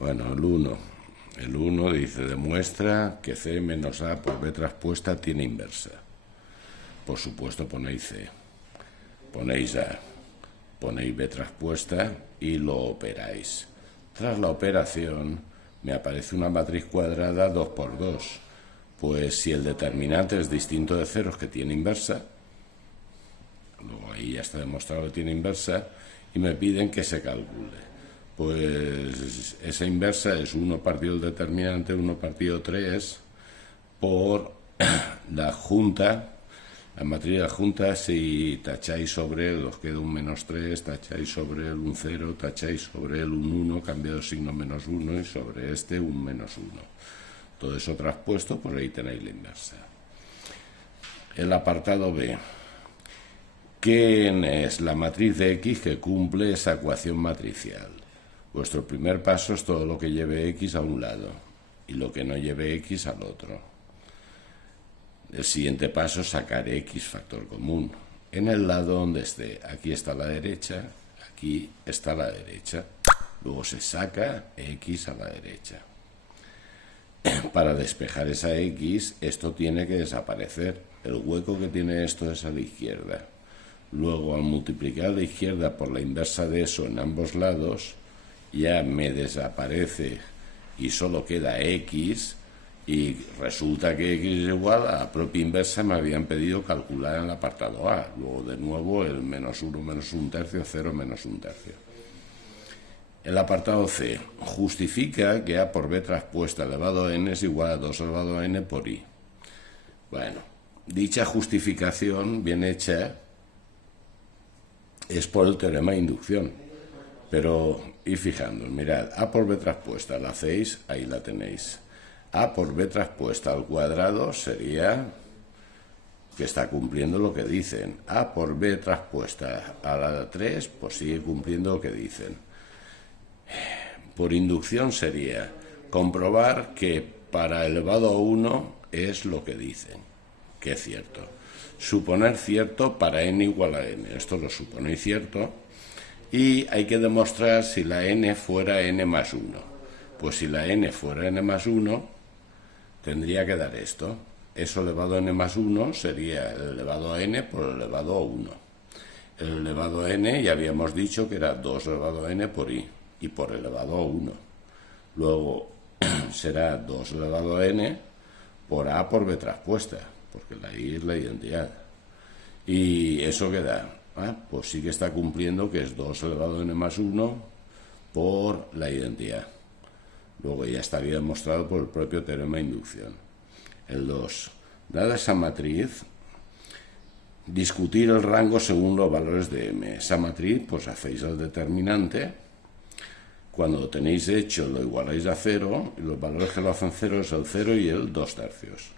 Bueno, el 1. El 1 dice, demuestra que C menos A por B traspuesta tiene inversa. Por supuesto ponéis C. Ponéis A. Ponéis B traspuesta y lo operáis. Tras la operación me aparece una matriz cuadrada 2 por 2. Pues si el determinante es distinto de ceros que tiene inversa, luego ahí ya está demostrado que tiene inversa, y me piden que se calcule. Pues esa inversa es 1 partido el determinante, 1 partido 3 por la adjunta. La matriz de adjunta, si tacháis sobre él, os queda un menos 3, tacháis sobre él un 0, tacháis sobre él un 1, cambiado signo menos 1, y sobre este un menos 1. Todo eso traspuesto, por ahí tenéis la inversa. El apartado B. ¿Qué es la matriz de X que cumple esa ecuación matricial? Vuestro primer paso es todo lo que lleve X a un lado y lo que no lleve X al otro. El siguiente paso es sacar X factor común en el lado donde esté. Aquí está la derecha, aquí está la derecha. Luego se saca X a la derecha. Para despejar esa X, esto tiene que desaparecer. El hueco que tiene esto es a la izquierda. Luego, al multiplicar la izquierda por la inversa de eso en ambos lados, ya me desaparece y solo queda X, y resulta que X es igual a la propia inversa me habían pedido calcular en el apartado A. Luego, de nuevo, el menos 1 menos 1 tercio, 0 menos 1 tercio. El apartado C justifica que A por B traspuesta elevado a n es igual a 2 elevado a n por I. Bueno, dicha justificación bien hecha es por el teorema de inducción. Pero, ir fijándoos, mirad, A por B traspuesta, la hacéis, ahí la tenéis. A por B traspuesta al cuadrado sería que está cumpliendo lo que dicen. A por B traspuesta a la 3, pues sigue cumpliendo lo que dicen. Por inducción sería comprobar que para elevado a 1 es lo que dicen, que es cierto. Suponer cierto para n igual a n. Esto lo suponéis cierto. Y hay que demostrar si la n fuera n más 1. Pues si la n fuera n más 1, tendría que dar esto. Eso elevado a n más 1 sería el elevado a n por el elevado a 1. El elevado a n ya habíamos dicho que era 2 elevado a n por i, y por elevado a 1. Luego será 2 elevado a n por a por b traspuesta, porque la i es la identidad. ¿Y eso qué da? Pues sí que está cumpliendo que es 2 elevado a n más 1 por la identidad. Luego ya estaría demostrado por el propio teorema de inducción. El 2. Dada esa matriz, discutir el rango según los valores de m. Esa matriz, pues hacéis el determinante. Cuando lo tenéis hecho, lo igualáis a 0, y los valores que lo hacen 0 es el 0 y el 2 tercios.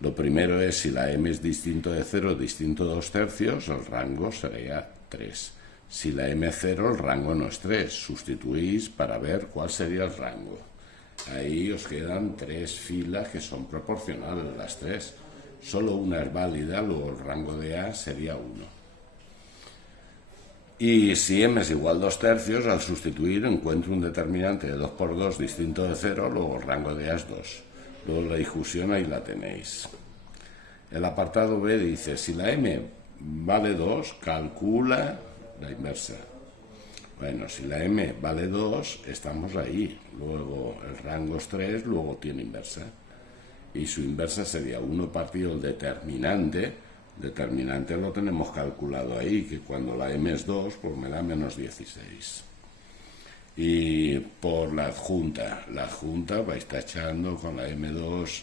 Lo primero es si la m es distinto de 0, distinto de 2 tercios, el rango sería 3. Si la m es 0, el rango no es 3. Sustituís para ver cuál sería el rango. Ahí os quedan 3 filas que son proporcionales, las 3. Solo una es válida, luego el rango de A sería 1. Y si m es igual a 2 tercios, al sustituir encuentro un determinante de 2 por 2 distinto de 0, luego el rango de A es 2. Luego la discusión ahí la tenéis. El apartado B dice, si la m vale 2, calcula la inversa. Bueno, si la m vale 2, estamos ahí. Luego el rango es 3, luego tiene inversa. Y su inversa sería 1 partido el determinante. Determinante lo tenemos calculado ahí, que cuando la m es 2, pues me da menos 16. Y por la adjunta vais tachando con la m2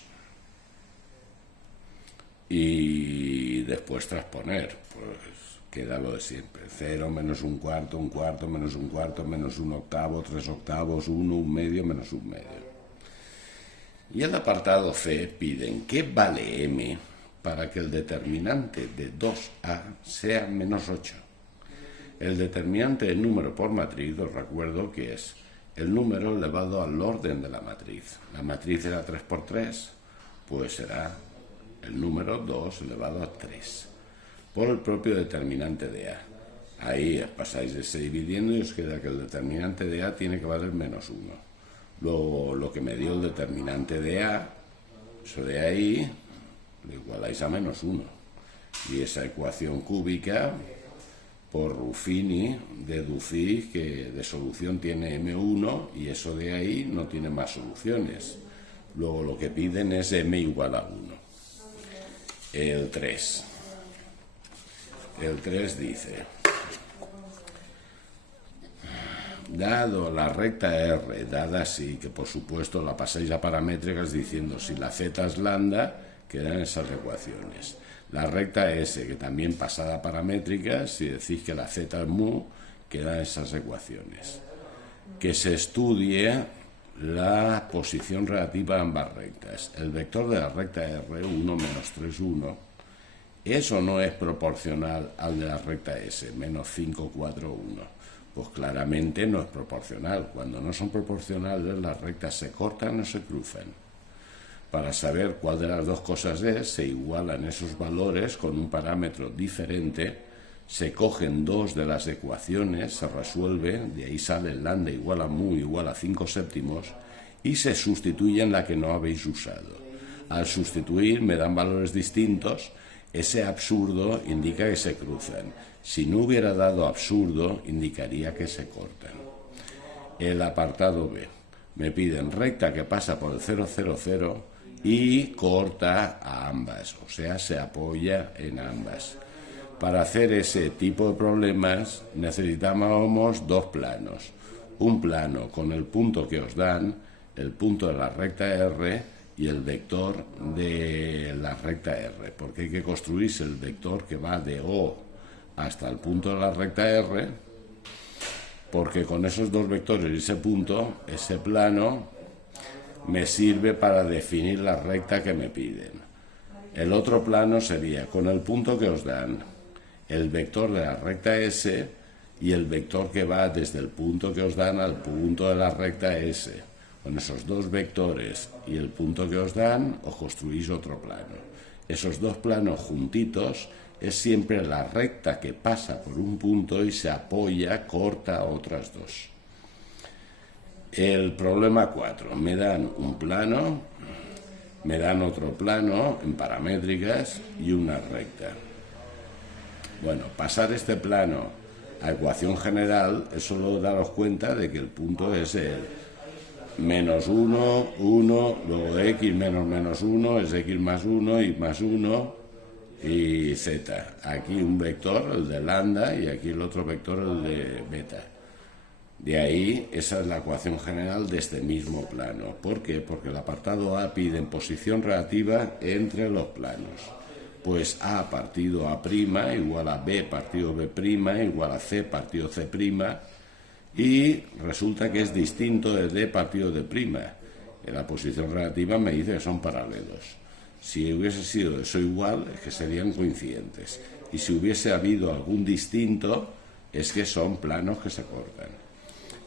y después transponer, pues queda lo de siempre, 0 menos un cuarto menos un cuarto, menos un octavo, 3 octavos, 1, un medio, menos un medio. Y el apartado C piden ¿qué vale m para que el determinante de 2a sea menos 8? El determinante de número por matriz, os recuerdo que es el número elevado al orden de la matriz. La matriz era 3 por 3, pues será el número 2 elevado a 3, por el propio determinante de A. Ahí pasáis ese dividiendo y os queda que el determinante de A tiene que valer menos 1. Luego lo que me dio el determinante de A, eso de ahí, lo igualáis a menos 1. Y esa ecuación cúbica, por Ruffini, deducís que de solución tiene M1 y eso de ahí no tiene más soluciones. Luego lo que piden es M igual a 1. El 3. El 3 dice: dado la recta R, dada así, que por supuesto la pasáis a paramétricas diciendo si la z es lambda, quedan esas ecuaciones. La recta S, que también pasada a paramétricas, si decís que la z es mu, quedan esas ecuaciones. Que se estudie la posición relativa a ambas rectas. El vector de la recta R, 1 menos 3, 1, ¿es o no es proporcional al de la recta S, menos 5, 4, 1? Pues claramente no es proporcional. Cuando no son proporcionales, las rectas se cortan o se cruzan. Para saber cuál de las dos cosas es, se igualan esos valores con un parámetro diferente, se cogen dos de las ecuaciones, se resuelve, de ahí sale lambda igual a mu igual a 5 séptimos, y se sustituye en la que no habéis usado. Al sustituir me dan valores distintos. Ese absurdo indica que se cruzan. Si no hubiera dado absurdo, indicaría que se cortan. El apartado B. Me piden recta que pasa por el 0, 0, 0 y corta a ambas, o sea, se apoya en ambas. Para hacer ese tipo de problemas necesitamos dos planos. Un plano con el punto que os dan, el punto de la recta R, y el vector de la recta R, porque hay que construirse el vector que va de O hasta el punto de la recta R, porque con esos dos vectores y ese punto, ese plano me sirve para definir la recta que me piden. El otro plano sería con el punto que os dan, el vector de la recta S y el vector que va desde el punto que os dan al punto de la recta S. Con esos dos vectores y el punto que os dan, os construís otro plano. Esos dos planos juntitos es siempre la recta que pasa por un punto y se apoya, corta a otras dos. El problema 4. Me dan un plano, me dan otro plano en paramétricas y una recta. Bueno, pasar este plano a ecuación general es solo daros cuenta de que el punto es el menos 1, 1, luego x menos menos 1 es x más 1 y más 1 y z. Aquí un vector, el de lambda, y aquí el otro vector, el de beta. De ahí, esa es la ecuación general de este mismo plano. ¿Por qué? Porque el apartado A pide en posición relativa entre los planos. Pues A partido A' igual a B partido B' igual a C partido C', y resulta que es distinto de D partido D'. En la posición relativa me dice que son paralelos. Si hubiese sido eso igual, es que serían coincidentes. Y si hubiese habido algún distinto, es que son planos que se cortan.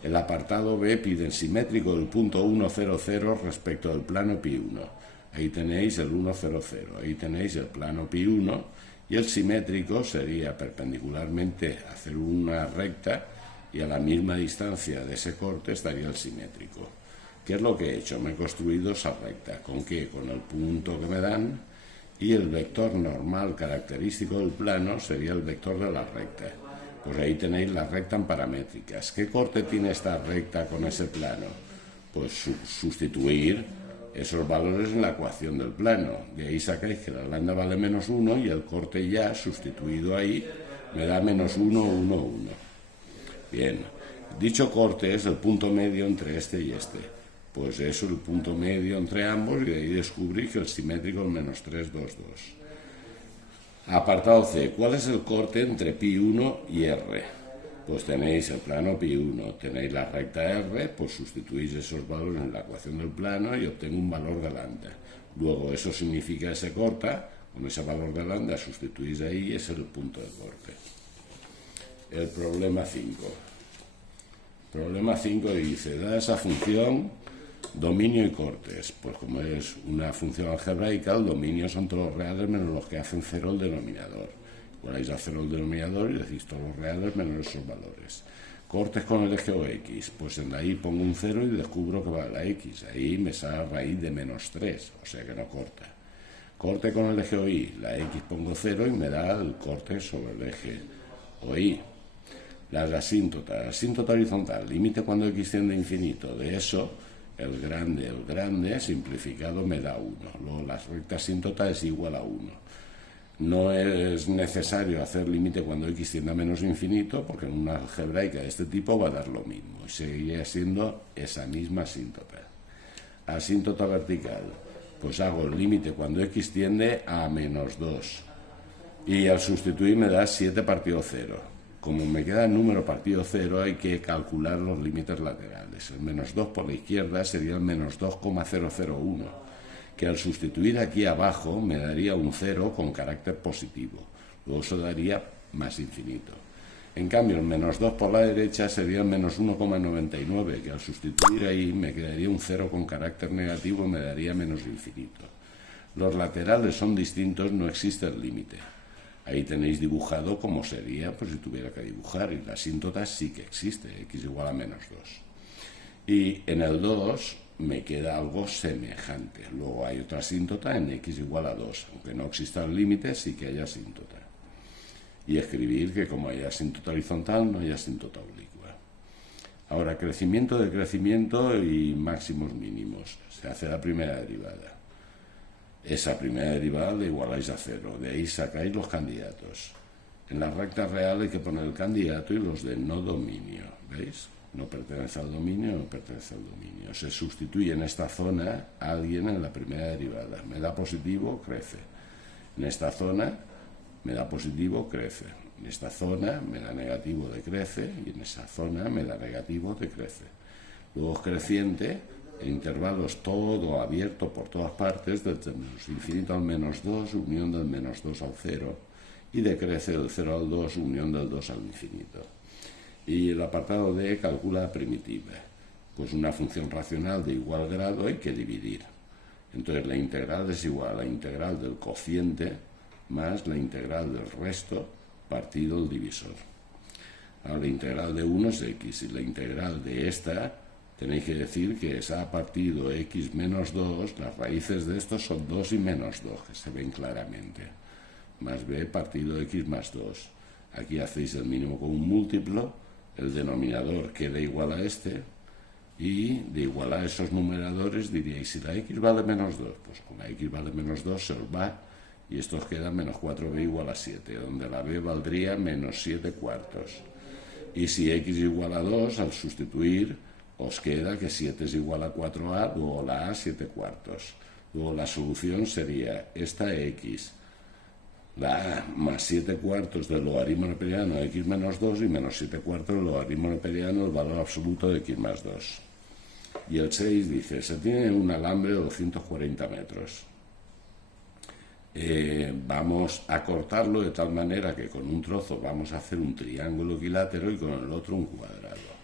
El apartado B pide el simétrico del punto 1, 0, 0 respecto del plano pi1. Ahí tenéis el 1, 0, 0. Ahí tenéis el plano pi1. Y el simétrico sería perpendicularmente hacer una recta y a la misma distancia de ese corte estaría el simétrico. ¿Qué es lo que he hecho? Me he construido esa recta. ¿Con qué? Con el punto que me dan, y el vector normal característico del plano sería el vector de la recta. Pues ahí tenéis la recta en paramétricas. ¿Qué corte tiene esta recta con ese plano? Pues sustituir esos valores en la ecuación del plano. De ahí sacáis que la lambda vale menos 1 y el corte ya sustituido ahí me da menos 1, 1, 1. Bien, dicho corte es el punto medio entre este y este. Pues eso es el punto medio entre ambos, y de ahí descubrí que el simétrico es menos 3, 2, 2. Apartado C. ¿Cuál es el corte entre pi1 y R? Pues tenéis el plano pi1, tenéis la recta R, pues sustituís esos valores en la ecuación del plano y obtengo un valor de lambda. Luego eso significa que se corta, con ese valor de lambda sustituís ahí y ese es el punto de corte. El problema 5. Problema 5 dice, da esa función dominio y cortes. Pues como es una función algebraica, el dominio son todos los reales menos los que hacen cero el denominador. Igualáis a 0 el denominador y decís todos los reales menos esos valores. Cortes con el eje OX, pues en la Y pongo un 0 y descubro que va a la X. Ahí me sale raíz de -3, o sea que no corta. Corte con el eje OY, la X pongo 0 y me da el corte sobre el eje OY. Las asíntotas, asíntota horizontal, límite cuando X tiende a infinito. De eso, el grande simplificado me da 1. Luego la recta asíntota es igual a 1. No es necesario hacer límite cuando X tiende a menos infinito, porque en una algebraica de este tipo va a dar lo mismo. Y seguiría siendo esa misma asíntota. Asíntota vertical, pues hago el límite cuando X tiende a -2. Y al sustituir me da 7 partido 0. Como me queda el número partido 0, hay que calcular los límites laterales. El -2 por la izquierda sería el -2,001. Que al sustituir aquí abajo me daría un 0 con carácter positivo. Luego eso daría más infinito. En cambio, el -2 por la derecha sería el -1,99, que al sustituir ahí me quedaría un 0 con carácter negativo y me daría menos infinito. Los laterales son distintos, no existe el límite. Ahí tenéis dibujado como sería, pues si tuviera que dibujar, y la asíntota sí que existe, X igual a -2. Y en el 2... me queda algo semejante. Luego hay otra asíntota en X igual a 2. Aunque no exista el límite, sí que hay asíntota. Y escribir que como hay asíntota horizontal, no hay asíntota oblicua. Ahora, crecimiento, decrecimiento y máximos mínimos. Se hace la primera derivada. Esa primera derivada la igualáis a 0. De ahí sacáis los candidatos. En la recta real hay que poner el candidato y los de no dominio. ¿Veis? No pertenece al dominio, no pertenece al dominio. Se sustituye en esta zona a alguien en la primera derivada. Me da positivo, crece. En esta zona me da positivo, crece. En esta zona me da negativo, decrece. Y en esa zona me da negativo, decrece. Luego es creciente, en intervalos todo abierto por todas partes, desde menos infinito al -2, unión del -2 al 0. Y decrece del 0 al 2, unión del 2 al infinito. Y el apartado D calcula primitiva. Pues una función racional de igual grado hay que dividir. Entonces la integral es igual a la integral del cociente más la integral del resto partido el divisor. Ahora la integral de 1 es X y la integral de esta tenéis que decir que es A partido X menos 2, las raíces de esto son 2 y -2, que se ven claramente. Más B partido X más 2. Aquí hacéis el mínimo con un múltiplo. El denominador queda igual a este y de igualar esos numeradores diríais, si la X vale -2, pues con la X vale -2 se os va y esto os queda -4b igual a 7, donde la b valdría -7 cuartos. Y si X igual a 2, al sustituir os queda que 7 es igual a 4a, luego la a 7 cuartos. Luego la solución sería esta X, la A más 7 cuartos del logaritmo neperiano de X menos 2 y menos 7 cuartos del logaritmo neperiano del valor absoluto de X más 2. Y el 6 dice, se tiene un alambre de 240 metros. Vamos a cortarlo de tal manera que con un trozo vamos a hacer un triángulo equilátero y con el otro un cuadrado.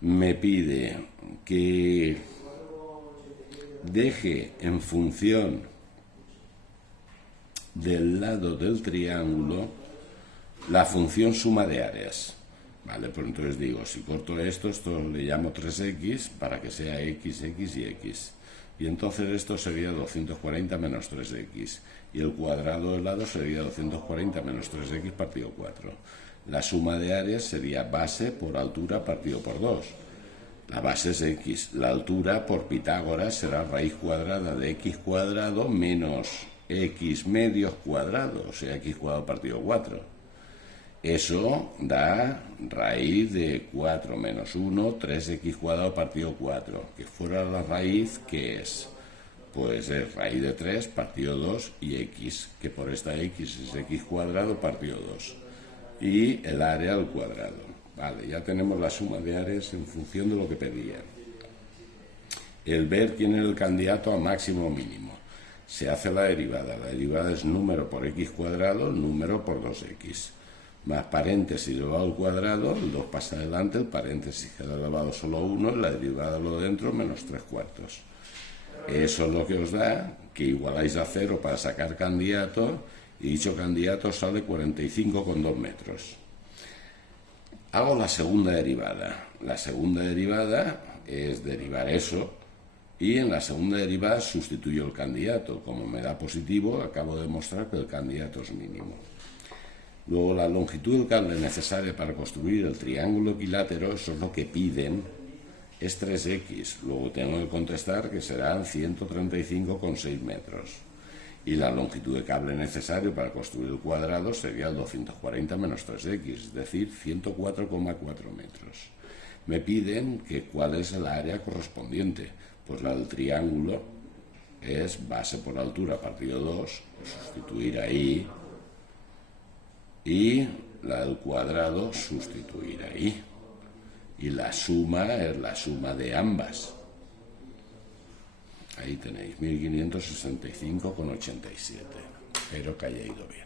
Me pide que deje en función del lado del triángulo la función suma de áreas. Vale, pues entonces digo, si corto esto le llamo 3x para que sea x, x y x. Y entonces esto sería 240 menos 3x. Y el cuadrado del lado sería 240 menos 3x partido 4. La suma de áreas sería base por altura partido por 2. La base es x. La altura por Pitágoras será raíz cuadrada de x cuadrado menos x medios cuadrado, o sea, x cuadrado partido 4. Eso da raíz de 4 menos 1, 3x cuadrado partido 4. Que fuera la raíz, ¿qué es? Pues es raíz de 3 partido 2 y x, que por esta x es x cuadrado partido 2. Y el área al cuadrado. Vale, ya tenemos la suma de áreas en función de lo que pedía. El ver quién es el candidato a máximo o mínimo. Se hace la derivada. La derivada es número por x cuadrado, número por 2x. Más paréntesis elevado al cuadrado, el 2 pasa adelante, el paréntesis queda elevado solo 1, la derivada lo dentro menos 3 cuartos. Eso es lo que os da, que igualáis a 0 para sacar candidato y dicho candidato sale 45,2 metros. Hago la segunda derivada. La segunda derivada es derivar eso y en la segunda derivada sustituyo el candidato. Como me da positivo, acabo de demostrar que el candidato es mínimo. Luego la longitud del cable necesaria para construir el triángulo equilátero, eso es lo que piden, es 3x. Luego tengo que contestar que serán 135,6 metros. Y la longitud de cable necesario para construir el cuadrado sería el 240 menos 3x, es decir, 104,4 metros. Me piden que cuál es el área correspondiente. Pues la del triángulo es base por altura partido 2, sustituir ahí, y la del cuadrado sustituir ahí. Y la suma es la suma de ambas. Ahí tenéis, 1565,87. Espero que haya ido bien.